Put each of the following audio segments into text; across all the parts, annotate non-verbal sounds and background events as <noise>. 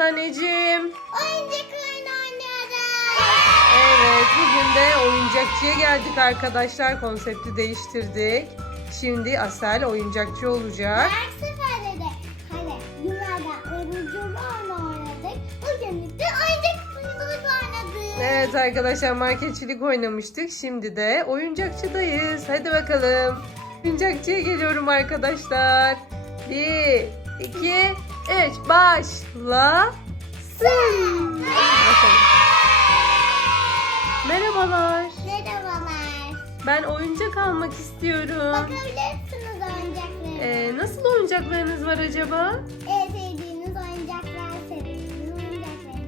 anneciğim? Oyuncak oyun oynuyoruz. Evet, bugün de oyuncakçıya geldik arkadaşlar. Konsepti değiştirdik. Şimdi Asel oyuncakçı olacak. Her seferde de hani dünyada oyuncak oyun oynadık. Bugün de oyuncak oyun oynadık. Evet arkadaşlar marketçilik oynamıştık. Şimdi de oyuncakçıdayız. Hadi bakalım. Oyuncakçıya geliyorum arkadaşlar. Bir, iki, üç. Başlasın. Bakalım. Merhabalar. Merhabalar. Ben oyuncak almak istiyorum. Bakabilirsiniz oyuncaklara. Ee, nasıl oyuncaklarınız var acaba? En sevdiğiniz oyuncaklar sevdiğiniz oyuncaklar.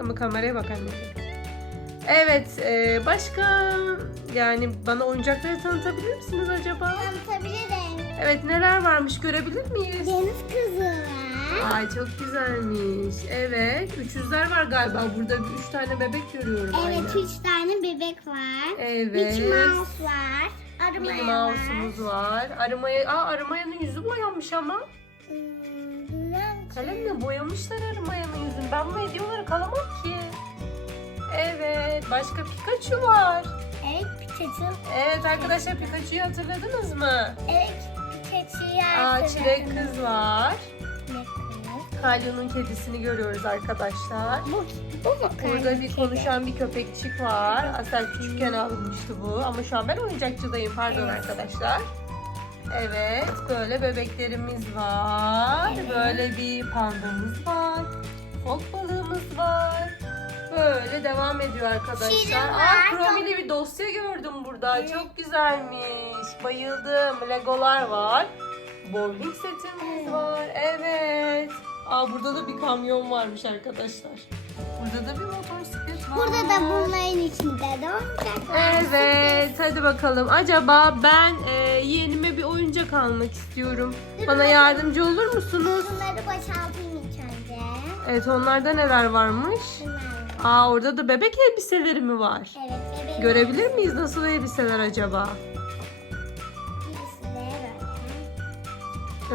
Ama kameraya bak anneciğim. Evet, e, başka yani bana oyuncakları tanıtabilir misiniz acaba? Anlatabilirim. Evet, neler varmış görebilir miyiz? Deniz kızı var. Ay çok güzelmiş. Evet, üçüzler var galiba. Burada üç tane bebek görüyorum. Evet, aynen. üç tane bebek var. Evet. Mickey Mouse var. Arımaya var. Mouse'umuz var. Arımaya, aa Arımaya'nın yüzü boyanmış ama. Hmm, ki. Kalemle boyamışlar Arımaya'nın yüzünü. Ben bu hediyeleri kalamam ki. Evet, başka Pikachu var. Evet, Pikachu. Evet arkadaşlar Pikachu'yu hatırladınız mı? Evet, Pikachu'yu Aa çilek kız var. Kalyonun kedisini görüyoruz arkadaşlar. Bu, bu mu Burada bir konuşan bir köpekçik var. Asel küçükken alınmıştı bu. Ama şu an ben oyuncakçıdayım. Pardon Evet. arkadaşlar. Evet böyle bebeklerimiz var. Evet. Böyle bir pandamız var. Fok balığımız var. Böyle devam ediyor arkadaşlar. Şirin Aa var. kromili bir dosya gördüm burada. Evet. Çok güzelmiş. Bayıldım. Legolar var. Bowling setimiz Evet. var. Evet. Aa burada da bir kamyon varmış arkadaşlar. Burada da bir motosiklet var. Burada da bunların içinde de. Evet, hadi bakalım. Acaba ben e, yeğenime bir oyuncak almak istiyorum. Bana yardımcı olur musunuz? Bunları boşaltayım ilk önce. Evet, onlarda neler varmış? Bunlar. Aa, orada da bebek elbiseleri mi var? Evet, bebeğim. Görebilir miyiz nasıl elbiseler acaba?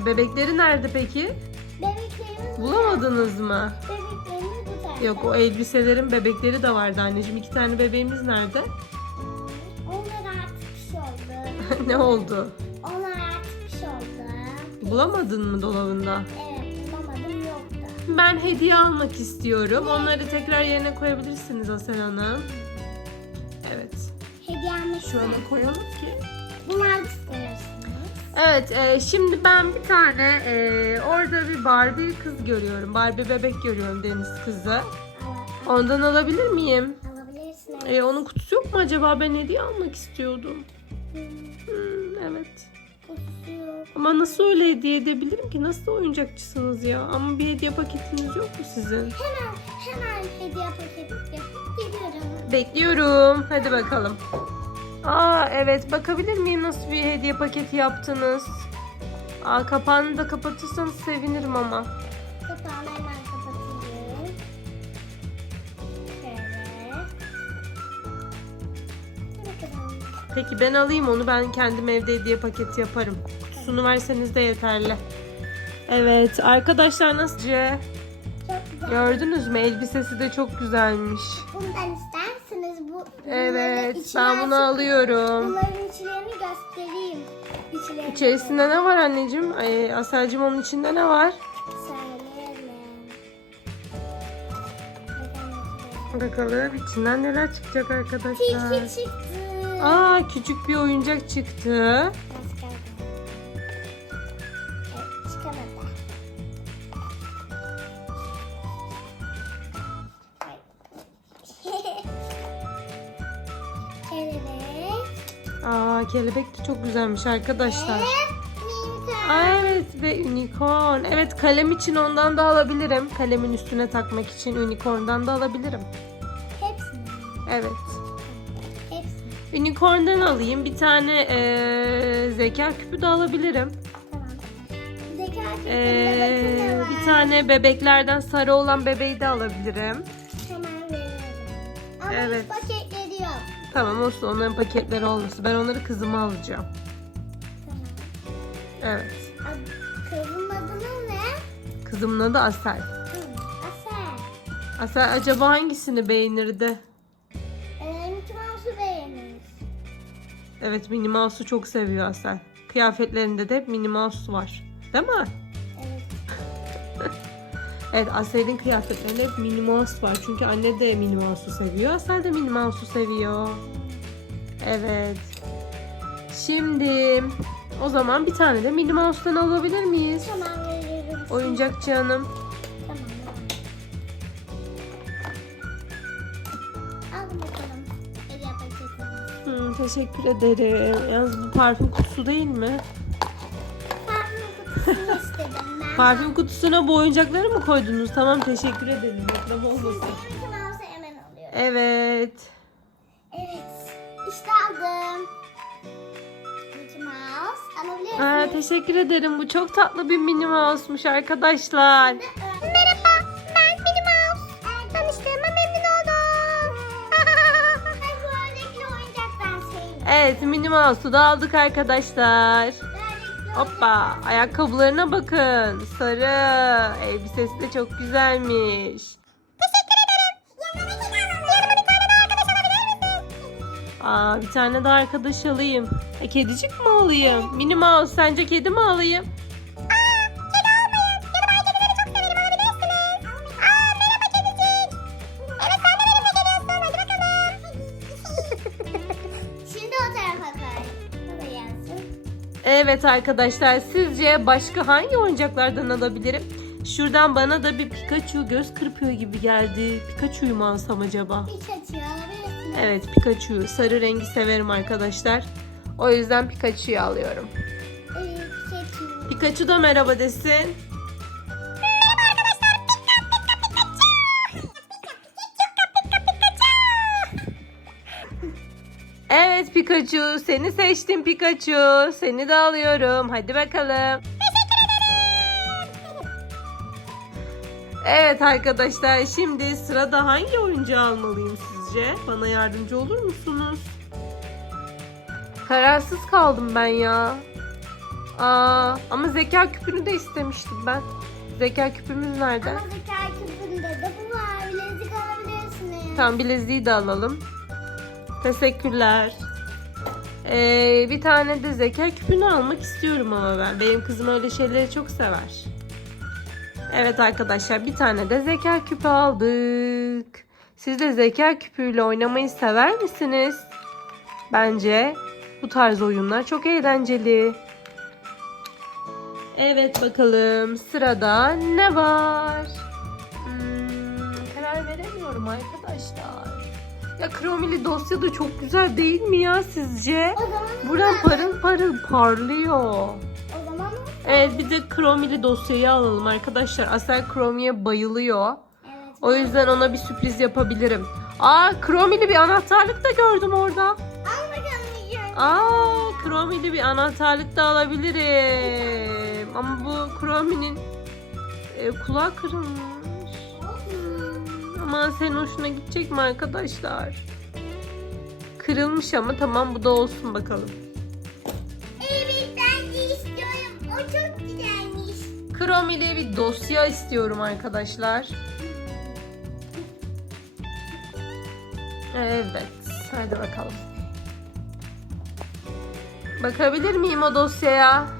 E, Bebekleri nerede peki? Bebeklerimiz Bulamadınız mı? Bebeklerimiz bu tarafta. Yok, o elbiselerin bebekleri de vardı anneciğim. İki tane bebeğimiz nerede? Onlar artık iş oldu. <laughs> ne oldu? Onlar artık iş oldu. Bulamadın mı dolabında? Evet. Ben hediye almak istiyorum. Onları tekrar yerine koyabilirsiniz Asel Hanım. Evet. Hediyemi Şöyle koyalım ki. Bunlar istiyorsunuz. Evet, e, şimdi ben bir tane e, orada bir Barbie kız görüyorum. Barbie bebek görüyorum deniz kızı. Ondan alabilir miyim? alabilirsiniz. E, onun kutusu yok mu acaba? Ben hediye almak istiyordum. Hmm, evet. Ama nasıl öyle hediye edebilirim ki? Nasıl oyuncakçısınız ya? Ama bir hediye paketiniz yok mu sizin? Hemen, hemen hediye paketi yapıp geliyorum. Bekliyorum. Hadi bakalım. Aa evet bakabilir miyim nasıl bir hediye paketi yaptınız? Aa kapağını da kapatırsanız sevinirim ama. Kapağını hemen kapatayım. Şöyle. Peki ben alayım onu ben kendim evde hediye paketi yaparım. Kutusunu verseniz de yeterli. Evet arkadaşlar nasıl? Çok güzel. Gördünüz mü? Elbisesi de çok güzelmiş. Bundan isterseniz bu. Evet ben bunu alıyorum. Bunların içlerini göstereyim. İçlerini İçerisinde ne var anneciğim? Ay, Aselcim onun içinde ne var? Bakalım içinden neler çıkacak arkadaşlar. Tilki çıktı. Aa küçük bir oyuncak çıktı. Evet, kelebek de çok güzelmiş arkadaşlar. Aa evet ve unicorn. Evet kalem için ondan da alabilirim. Kalemin üstüne takmak için unicorn'dan da alabilirim. Hepsini. Evet. Hepsini. Unicorn'dan alayım. Bir tane eee, zeka küpü de alabilirim. Tamam. Zeka ne var. bir tane bebeklerden sarı olan bebeği de alabilirim. Hemen veriyorum. Ama Evet. yok. Tamam olsun onların paketleri olmasın. Ben onları kızıma alacağım. Tamam. Evet. Kızın adı ne? Kızımın adı Asel. Asel acaba hangisini beğenirdi? Ee, Mickey Mouse'u beğeniriz. Evet Minnie Mouse'u çok seviyor Asel. Kıyafetlerinde de hep Minnie Mouse var. Değil mi? Evet. Asel'in kıyafetlerinde hep Minnie Mouse var. Çünkü anne de Minnie Mouse'u seviyor. Asel de Minnie Mouse'u seviyor. Evet. Şimdi o zaman bir tane de Minnie Mouse'dan alabilir miyiz? Tamam veriyorum. Oyuncakçı hanım. Tamam. Bakalım. Hmm, teşekkür ederim. Yalnız bu parfüm kutusu değil mi? Parfüm kutusunu istedim. Parfüm kutusuna bu oyuncakları mı koydunuz? Tamam teşekkür ederim. Reklam olmasın. Mickey Mouse'u hemen alıyorum. Evet. Evet. İşte aldım. Mickey Mouse Aa, teşekkür ederim. Bu çok tatlı bir Minnie Mouse'muş arkadaşlar. Merhaba, ben Minnie Mouse. Tanıştığıma memnun oldum. <laughs> ben bu ördekli oyuncak ben sevmiyorum. Evet Minnie Mouse'u da aldık arkadaşlar. Hoppa ayakkabılarına bakın. Sarı. Elbisesi de çok güzelmiş. Aa bir tane de arkadaş alayım. E, kedicik mi alayım? Minnie Mouse sence kedi mi alayım? Evet arkadaşlar sizce başka hangi oyuncaklardan alabilirim? Şuradan bana da bir Pikachu göz kırpıyor gibi geldi. Pikachu'yu mu alsam acaba? Pikachu alabilirsin. Evet Pikachu. Sarı rengi severim arkadaşlar. O yüzden Pikachu'yu alıyorum. Pikachu. Pikachu da merhaba desin. Evet Pikachu, seni seçtim Pikachu. Seni de alıyorum. Hadi bakalım. Evet arkadaşlar, şimdi sırada hangi oyuncağı almalıyım sizce? Bana yardımcı olur musunuz? Kararsız kaldım ben ya. Aa, ama zeka küpünü de istemiştim ben. Zeka küpümüz nerede? Ama zeka küpünde de bu var. Bilezik alabilirsiniz. Tamam bileziği de alalım. Teşekkürler. Ee, bir tane de zeka küpünü almak istiyorum ama ben. Benim kızım öyle şeyleri çok sever. Evet arkadaşlar bir tane de zeka küpü aldık. Siz de zeka küpüyle oynamayı sever misiniz? Bence bu tarz oyunlar çok eğlenceli. Evet bakalım sırada ne var? Hmm, karar veremiyorum arkadaşlar. Ya kromili dosya da çok güzel değil mi ya sizce? O zaman Buram parıl parıl parlıyor. o zaman Evet bir de kromili dosyayı alalım arkadaşlar. Asel kromiye bayılıyor. evet. O yüzden ona bir sürpriz yapabilirim. Aa kromili bir anahtarlık da gördüm orada. Al bakalım. Aa kromili bir anahtarlık da alabilirim. Ama bu krominin e, kulağı kırılmış. Aman senin hoşuna gidecek mi arkadaşlar? Kırılmış ama tamam bu da olsun bakalım. Evet ben de istiyorum. O çok güzelmiş. Kromili bir dosya istiyorum arkadaşlar. Evet. Hadi bakalım. Bakabilir miyim o dosyaya?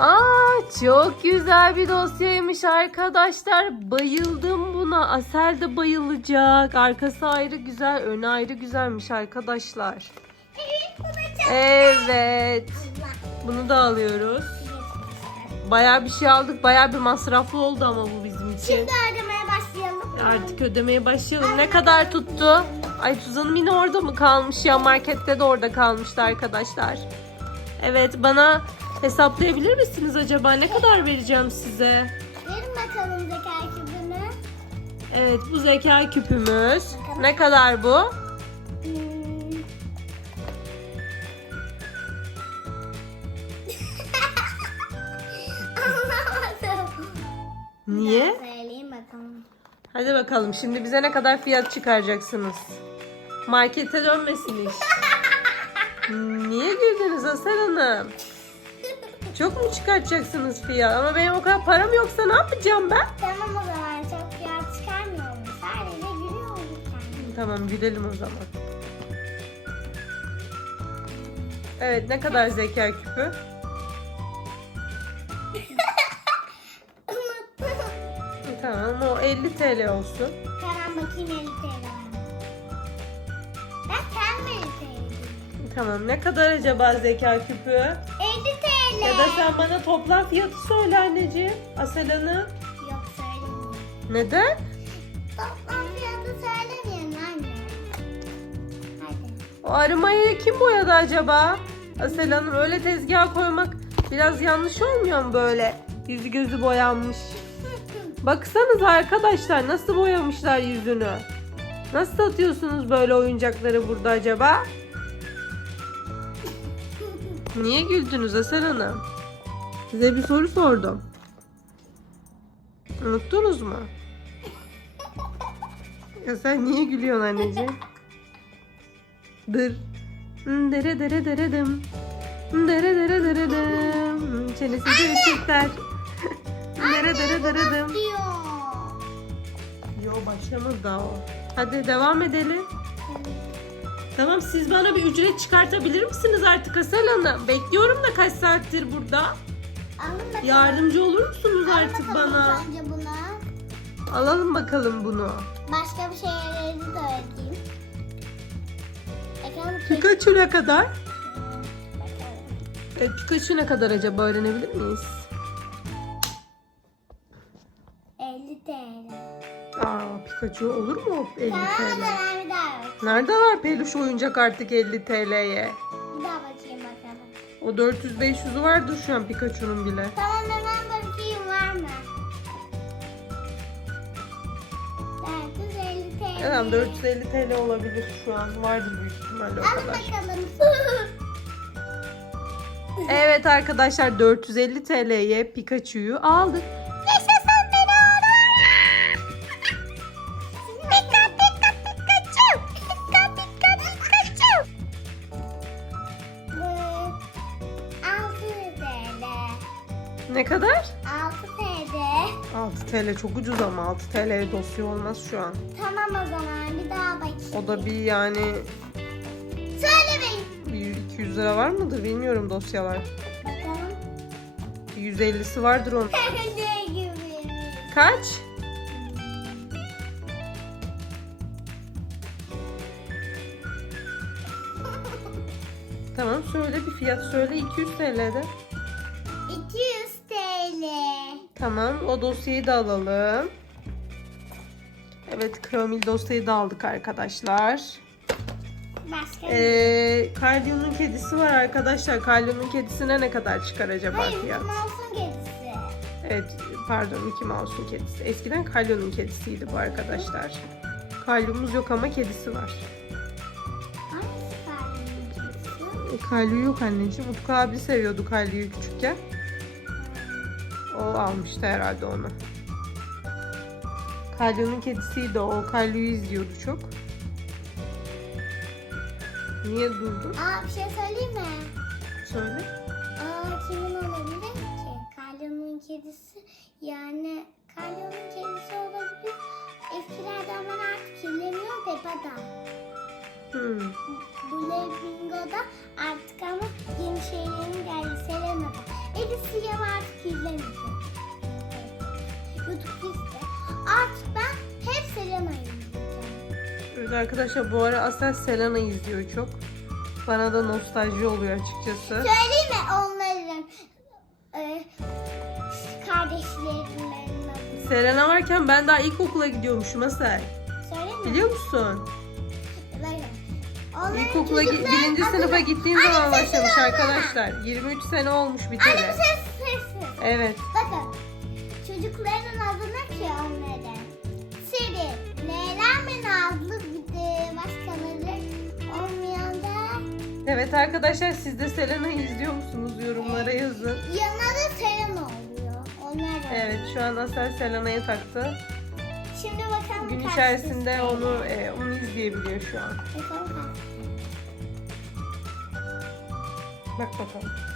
Aa çok güzel bir dosyaymış arkadaşlar. Bayıldım buna. Asel de bayılacak. Arkası ayrı güzel, önü ayrı güzelmiş arkadaşlar. Evet. Bunu da alıyoruz. Bayağı bir şey aldık. Bayağı bir masraflı oldu ama bu bizim için. Şimdi ödemeye başlayalım. Artık ödemeye başlayalım. Ne kadar tuttu? Ay Suzan'ım yine orada mı kalmış ya? Markette de orada kalmıştı arkadaşlar. Evet bana hesaplayabilir misiniz acaba? Ne kadar vereceğim size? Verin bakalım zeka küpünü. Evet bu zeka küpümüz. Ne kadar bu? Hmm. Anlamadım. <laughs> Niye? Söyleyeyim bakalım. Hadi bakalım şimdi bize ne kadar fiyat çıkaracaksınız? Markete dönmesin iş. <laughs> Niye güldünüz Asel Hanım? Çok mu çıkartacaksınız fiyat? Ama benim o kadar param yoksa ne yapacağım ben? Tamam o zaman çok fiyat çıkarmıyorum. Sadece gülüyorum yani. Tamam gülelim o zaman. Evet ne kadar <laughs> zeka küpü? <laughs> tamam o 50 TL olsun. Tamam bakayım 50 TL. Ben 50 TL? Tamam ne kadar acaba zeka küpü? 50 TL. Ya da sen bana toplam fiyatı söyle anneciğim. Asel Hanım. Yok söylemiyorum. Neden? Toplam fiyatı söylemeyin anne. Hadi. O arımayı kim boyadı acaba? Asel Hanım öyle tezgaha koymak biraz yanlış olmuyor mu böyle? Yüzü gözü boyanmış. Baksanız arkadaşlar nasıl boyamışlar yüzünü. Nasıl satıyorsunuz böyle oyuncakları burada acaba? Niye güldünüz Asel Hanım? Size bir soru sordum. Unuttunuz mu? Ya sen niye gülüyorsun anneciğim? Dır. Dere dere dere dım. Dere dere dere dım. Çenesi de ışıklar. Dere dere dere dım. Yo başlamadı daha o. Hadi devam edelim. Tamam siz bana bir ücret çıkartabilir misiniz artık Asel Hanım? Bekliyorum da kaç saattir burada. Alın bakalım. Yardımcı olur musunuz Alın artık bakalım bana? Önce buna. Alalım bakalım bunu. Başka bir şeyleri de öğreteyim. Bakalım ki. Pikachu ne kadar? Bakalım. E, Pikachu ne kadar acaba öğrenebilir miyiz? 50 TL. Aa Pikachu olur mu 50 Tamam TL? ben. Nerede var peluş oyuncak artık 50 TL'ye? Bir daha bakayım bakalım. O 400-500'ü vardır şu an Pikachu'nun bile. Tamam hemen bakayım var mı? 450 TL. Tamam 450 TL olabilir şu an. Vardır büyük ihtimalle o Alın kadar. bakalım. Evet arkadaşlar 450 TL'ye Pikachu'yu aldık. TL çok ucuz ama 6 TL'ye dosya olmaz şu an. Tamam o zaman bir daha bakayım. O da bir yani Söylemeyin. bir 200 lira var mıdır bilmiyorum dosyalar. Bakalım. 150'si vardır onun. <laughs> ne gibi? Kaç? <laughs> Tamam söyle bir fiyat söyle 200 TL'de. 200 TL. Tamam o dosyayı da alalım. Evet Kromil dosyayı da aldık arkadaşlar. Başka? Ee, Kalyon'un kedisi var arkadaşlar. Kalyon'un kedisine ne kadar çıkar acaba Hayır, fiyat? Mouse'un kedisi. Evet pardon Mickey Mouse'un kedisi. Eskiden Kalyon'un kedisiydi bu arkadaşlar. Kalyon'umuz yok ama kedisi var. Hangisi Kalyon'un kedisi? E, Kalyu yok anneciğim. Utku abi seviyordu Kalyu'yu küçükken. O almıştı herhalde onu. Kalyon'un kedisiydi o. O Kalyu'yu izliyordu çok. Niye durdun? Aa bir şey söyleyeyim mi? Söyle. Aa kimin olabilir ki? Kalyon'un kedisi. Yani Kalyon'un kedisi olabilir. Eskilerden ben artık kirleniyor Peppa'da. Hmm. Bingo'da artık ama yeni. Elif Siyam artık. YouTube ben hep Selena'yı izleyeceğim. Evet arkadaşlar bu ara Asel Selena izliyor çok. Bana da nostalji oluyor açıkçası. Söyleyeyim mi onların e, kardeşlerinin adını? Selena varken ben daha ilkokula gidiyormuşum Asel. Söyleyeyim mi? Biliyor musun? Onların İlkokula birinci sınıfa gittiğim Annem zaman başlamış arkadaşlar. 23 sene olmuş Annem biteli. sessiz sessiz. Evet. Bakın. Çocukların adı ne ki onların? Siri, Leyla ve Nazlı de başkaları olmayan da Evet arkadaşlar siz de Selena'yı izliyor musunuz? Yorumlara yazın. yanına da Selena oluyor. Onlar Evet şu an Asel Selena'ya taktı. Şimdi bakalım Gün kaç içerisinde onu e, onu izleyebiliyor şu an. Bakalım kaç. Bak bakalım.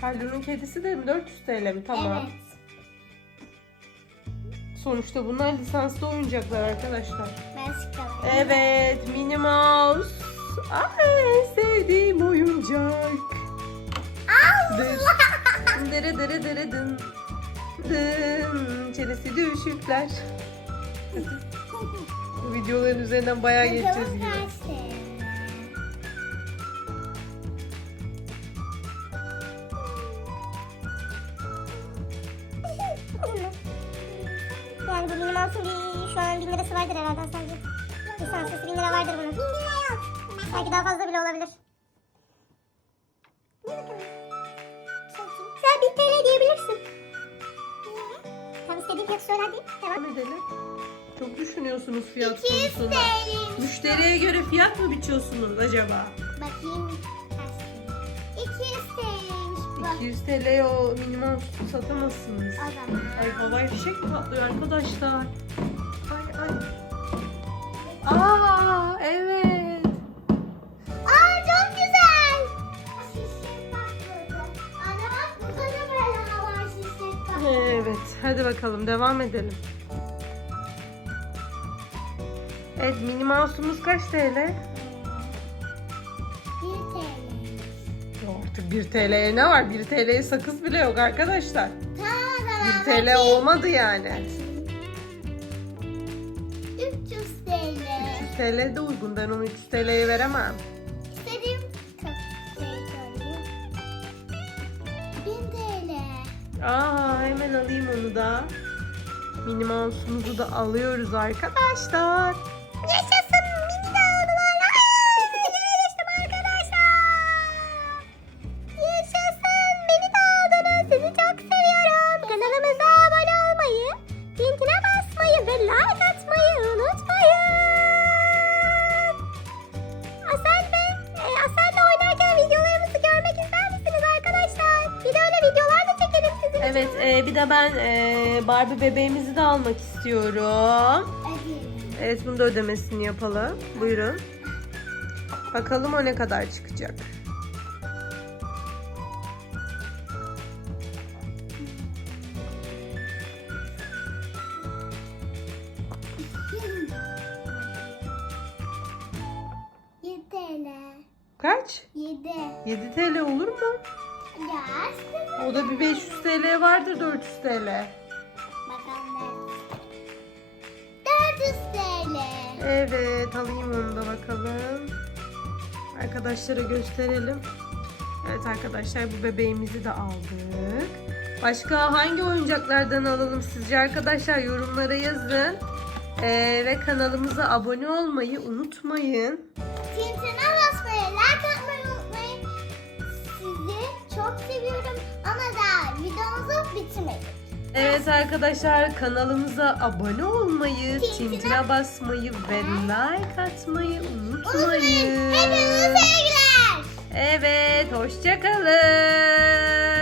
Kalyon'un kedisi de mi? 400 TL mi? Tamam. Evet. sonuçta. Bunlar lisanslı oyuncaklar arkadaşlar. Ben. Evet Minnie Mouse. Ay sevdiğim oyuncak. Dır. Dere dere dere dın. Dın. Çenesi düşükler. <laughs> Bu videoların üzerinden bayağı geçeceğiz gibi. Belki daha fazla bile olabilir. Bir bakalım. Sen bin TL diyebilirsin. Tam istediğin fiyatı söyle hadi. Tamam. Çok düşünüyorsunuz fiyat 200 konusunda. TL'ymiş. Müşteriye göre fiyat mı biçiyorsunuz acaba? Bakayım kaç TL? 200 TL'ymiş bu. 200 TL'ye o minimum satamazsınız. O zaman. Ay havai fişek mi patlıyor arkadaşlar? Ay ay. Aa evet. Hadi bakalım devam edelim. Evet mini mouse'umuz kaç TL? 1 TL. Ya artık 1 TL'ye ne var? 1 TL'ye sakız bile yok arkadaşlar. Tamam o zaman. 1 TL olmadı yani. 300 TL. 300 TL de uygun. Ben onu 300 TL'ye veremem. Aa hemen alayım onu da. Mini mouse'umuzu da alıyoruz arkadaşlar. Yaşasın bebeğimizi de almak istiyorum. Ödeyelim. Evet bunu da ödemesini yapalım. Buyurun. Bakalım o ne kadar çıkacak. Kaç? 7. 7 TL olur mu? Ya aslında O da bir 500 TL vardır 400 TL. Evet alayım onu da bakalım. Arkadaşlara gösterelim. Evet arkadaşlar bu bebeğimizi de aldık. Başka hangi oyuncaklardan alalım sizce arkadaşlar yorumlara yazın. Ee, ve kanalımıza abone olmayı unutmayın. Tintine basmayı, like atmayı unutmayın. Sizi çok seviyorum Evet arkadaşlar kanalımıza abone olmayı, Tintine- basmayı ve like atmayı Unutmayın. unutmayın. Hepinize sevgiler. Evet hoşçakalın.